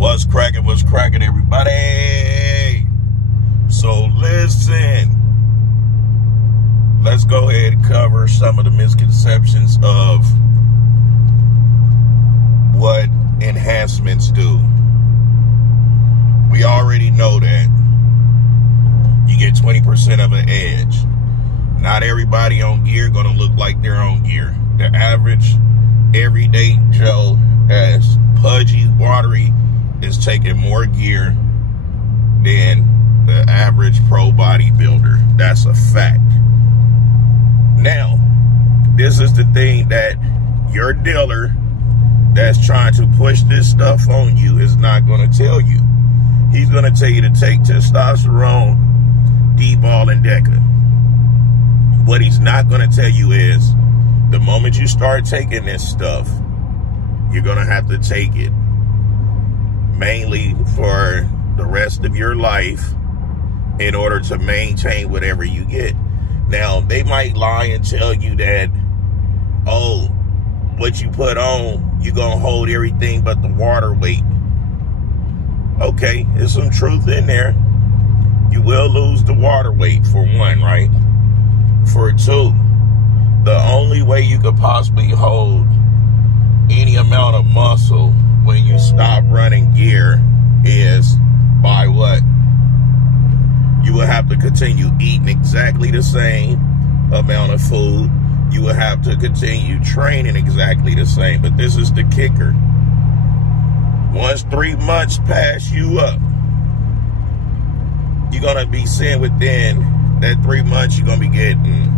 What's cracking, everybody? So listen, let's go ahead and cover some of the misconceptions of what enhancements do. We already know that you get 20% of an edge. Not everybody on gear gonna look like they're on gear. The average everyday Joe that's pudgy, watery, is taking more gear than the average pro bodybuilder. That's a fact. Now, this is the thing that your dealer that's trying to push this stuff on you is not going to tell you. He's going to tell you to take testosterone, D-ball, and Deca. What he's not going to tell you is the moment you start taking this stuff, you're going to have to take it mainly for the rest of your life in order to maintain whatever you get. Now, they might lie and tell you that, oh, what you put on, you're going to hold everything but the water weight. Okay, there's some truth in there. You will lose the water weight, for one, right? For two, the only way you could possibly hold any amount of muscle when you stop running gear is by what? You will have to continue eating exactly the same amount of food. You will have to continue training exactly the same. But this is the kicker. Once 3 months pass you up, you're going to be seeing within that 3 months, you're going to be getting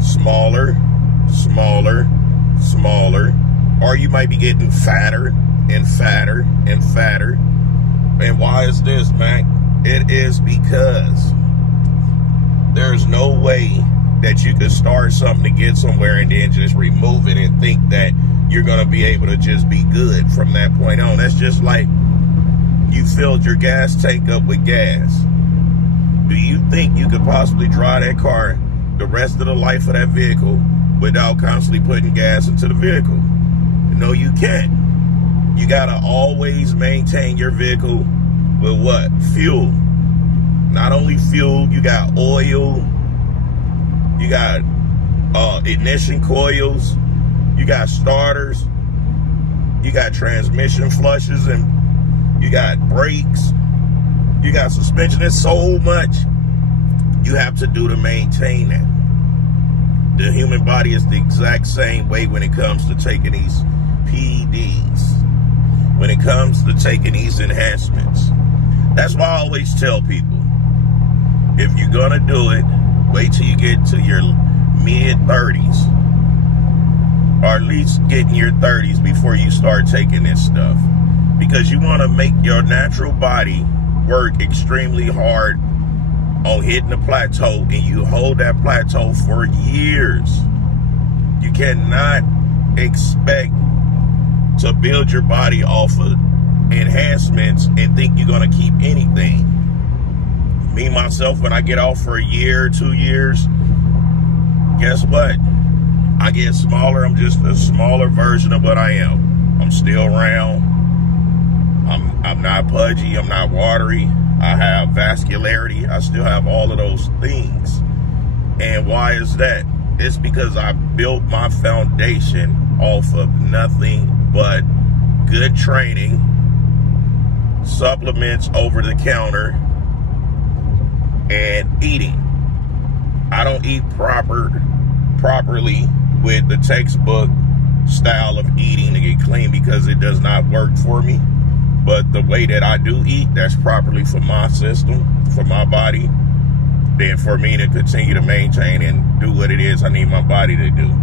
smaller, or you might be getting fatter and fatter and fatter. And why is this, Mac? It is because there's no way that you could start something to get somewhere and then just remove it and think that you're going to be able to just be good from that point on. That's just like you filled your gas tank up with gas. Do you think you could possibly drive that car the rest of the life of that vehicle without constantly putting gas into the vehicle? No, you can't. You got to always maintain your vehicle with what? Fuel. Not only fuel, you got oil, you got ignition coils, you got starters, you got transmission flushes, and you got brakes, you got suspension. There's so much you have to do to maintain that. The human body is the exact same way when it comes to taking these PEDs, when it comes to taking these enhancements. That's why I always tell people, if you're gonna do it, wait till you get to your mid-30s, or at least get in your 30s before you start taking this stuff. Because you wanna make your natural body work extremely hard on hitting a plateau, and you hold that plateau for years. You cannot expect to build your body off of enhancements and think you're going to keep anything. Me, myself, when I get off for a year, 2 years, guess what? I get smaller. I'm just a smaller version of what I am. I'm still round. I'm not pudgy. I'm not watery. I have vascularity. I still have all of those things. And why is that? It's because I built my foundation off of nothing but good training, supplements over the counter, and eating. I don't eat properly with the textbook style of eating to get clean because it does not work for me. But the way that I do eat, that's properly for my system, for my body, then for me to continue to maintain and do what it is I need my body to do.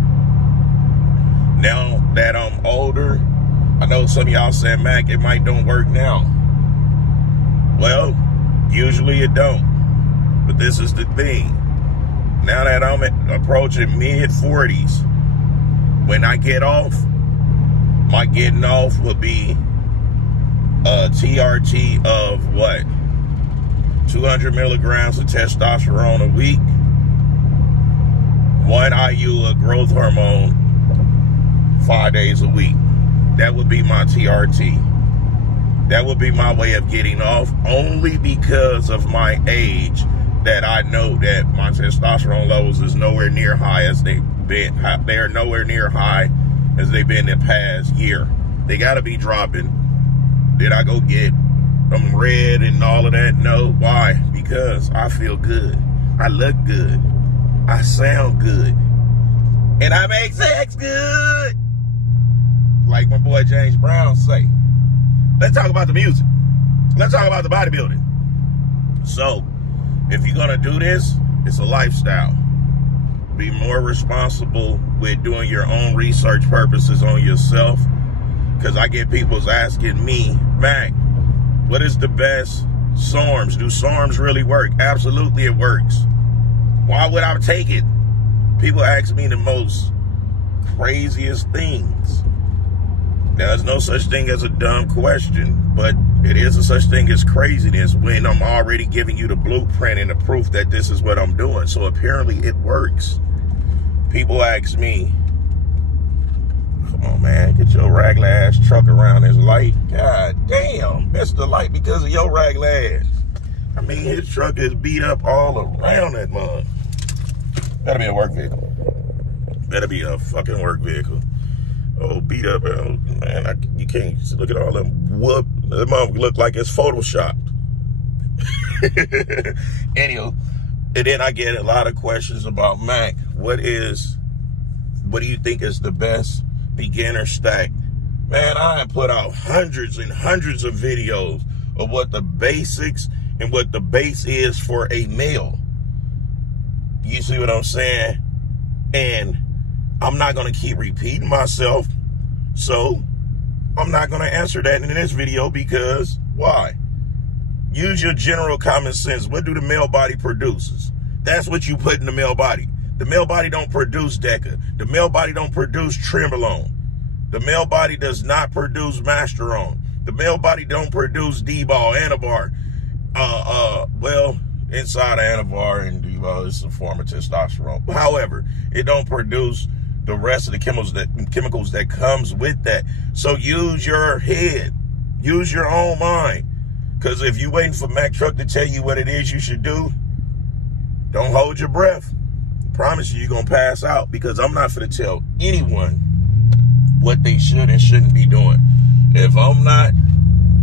Now that I'm older, I know some of y'all saying, Mac, it might don't work now. Well, usually it don't. But this is the thing. Now that I'm approaching mid-40s, when I get off, my getting off will be a TRT of what? 200 milligrams of testosterone a week, 1 IU of growth hormone 5 days a week. That would be my TRT. That would be my way of getting off, only because of my age, that I know that my testosterone levels is nowhere near high as they've been. They are nowhere near high as they've been in the past year. They got to be dropping. Did I go get them red and all of that? No. Why? Because I feel good. I look good. I sound good. And I make sex good. Like my boy James Brown say. Let's talk about the music. Let's talk about the bodybuilding. So, if you're going to do this, it's a lifestyle. Be more responsible with doing your own research purposes on yourself. Because I get people asking me, Mac, what is the best SARMs? Do SARMs really work? Absolutely it works. Why would I take it? People ask me the most craziest things. Now, there's no such thing as a dumb question, but it is a such thing as craziness when I'm already giving you the blueprint and the proof that this is what I'm doing. So apparently it works. People ask me, come on, man, get your regular ass truck around this light. God damn, that's the light because of your regular ass. I mean, his truck is beat up all around that mug. Better be a work vehicle. Better be a fucking work vehicle. Oh, beat up, man, you can't look at all them whoop. That mug look like it's photoshopped. Anywho, and then I get a lot of questions about Mac. What do you think is the best beginner stack? Man, I have put out hundreds and hundreds of videos of what the basics and what the base is for a male. You see what I'm saying? And I'm not going to keep repeating myself. So I'm not going to answer that in this video because why? Use your general common sense. What do the male body produces? That's what you put in the male body. The male body don't produce DECA. The male body don't produce Trenbolone. The male body does not produce Masteron. The male body don't produce D-ball, Anavar. Well, inside of Anavar and D-ball is a form of testosterone. However, it don't produce the rest of the chemicals that comes with that. So use your head. Use your own mind. Because if you're waiting for Mac Truck to tell you what it is you should do, don't hold your breath. I promise you, you're going to pass out because I'm not going to tell anyone what they should and shouldn't be doing. If I'm not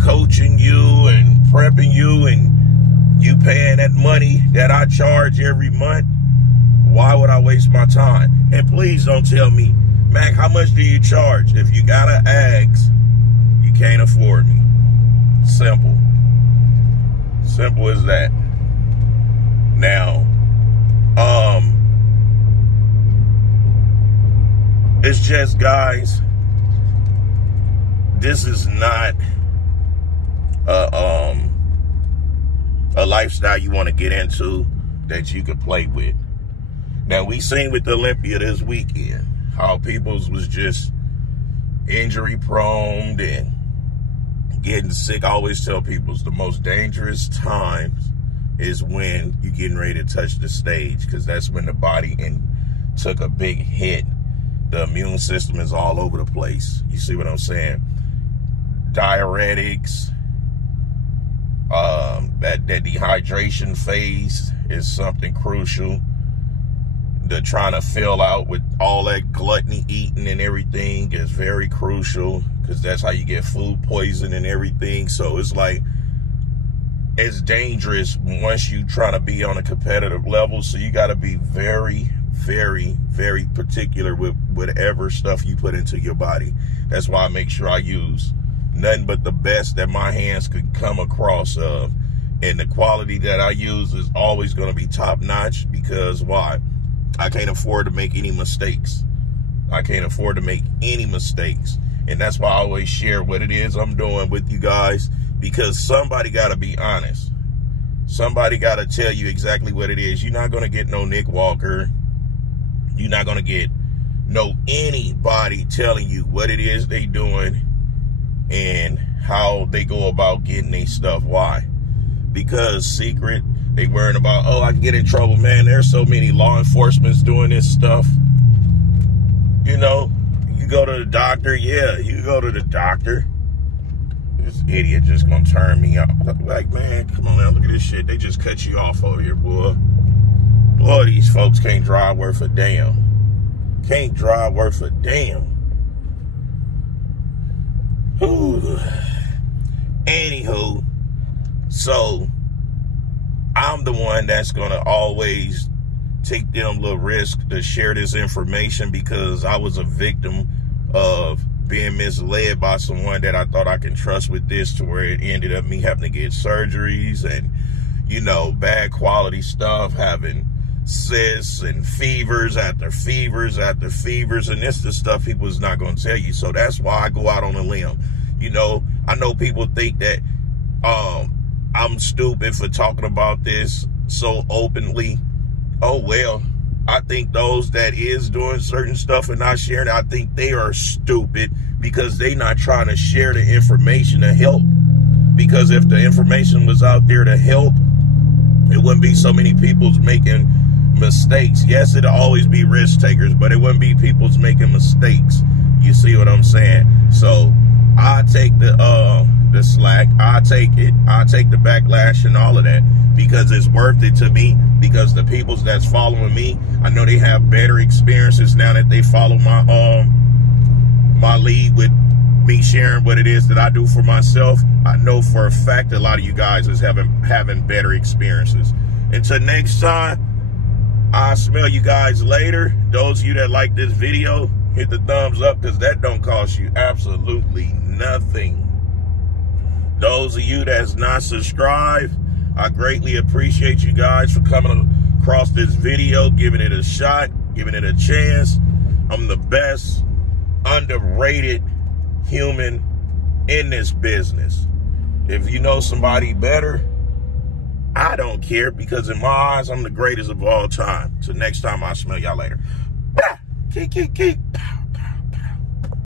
coaching you and prepping you and you paying that money that I charge every month, why would I waste my time? And please don't tell me, Mac, how much do you charge? If you got to ask, you can't afford me. Simple. Simple as that. Now, it's just, guys, this is not a lifestyle you want to get into that you could play with. Now, we seen with the Olympia this weekend how people's was just injury prone and getting sick. I always tell people the most dangerous times is when you're getting ready to touch the stage, because that's when the body took a big hit. The immune system is all over the place. You see what I'm saying? Diuretics, that dehydration phase is something crucial. The trying to fill out with all that gluttony eating and everything is very crucial, because that's how you get food poison and everything. So it's like, it's dangerous once you try to be on a competitive level. So you got to be very, very, very particular with whatever stuff you put into your body. That's why I make sure I use nothing but the best that my hands could come across of. And the quality that I use is always going to be top notch, because why? I can't afford to make any mistakes. I can't afford to make any mistakes. And that's why I always share what it is I'm doing with you guys, because somebody got to be honest. Somebody got to tell you exactly what it is. You're not going to get no Nick Walker. You're not going to get no anybody telling you what it is they doing and how they go about getting their stuff. Why? Because secret, they worrying about, oh, I can get in trouble, man. There's so many law enforcement's doing this stuff. You know, you go to the doctor. Yeah, you go to the doctor. This idiot just gonna turn me off. Like, man, come on, man, look at this shit. They just cut you off over here, boy. Boy, these folks can't drive worth a damn. Can't drive worth a damn. Ooh. Anywho, so I'm the one that's gonna always take them little risks to share this information, because I was a victim of being misled by someone that I thought I can trust with this, to where it ended up me having to get surgeries and, you know, bad quality stuff, having cysts and fevers after fevers after fevers. And this is the stuff people's not going to tell you. So that's why I go out on a limb. You know, I know people think that I'm stupid for talking about this so openly. Oh, well, I think those that is doing certain stuff and not sharing it, I think they are stupid, because they not trying to share the information to help. Because if the information was out there to help, it wouldn't be so many people's making mistakes. Yes, it'll always be risk takers, but it wouldn't be people's making mistakes. You see what I'm saying? So I take the slack. I take it. I take the backlash and all of that, because it's worth it to me. Because the people that's following me, I know they have better experiences now that they follow my my lead with me sharing what it is that I do for myself. I know for a fact that a lot of you guys is having better experiences. Until next time, I'll smell you guys later. Those of you that like this video, hit the thumbs up, because that don't cost you absolutely nothing. Those of you that's not subscribed, I greatly appreciate you guys for coming across this video, giving it a shot, giving it a chance. I'm the best underrated human in this business. If you know somebody better, I don't care, because in my eyes, I'm the greatest of all time. So next time, I'll smell y'all later. Keep.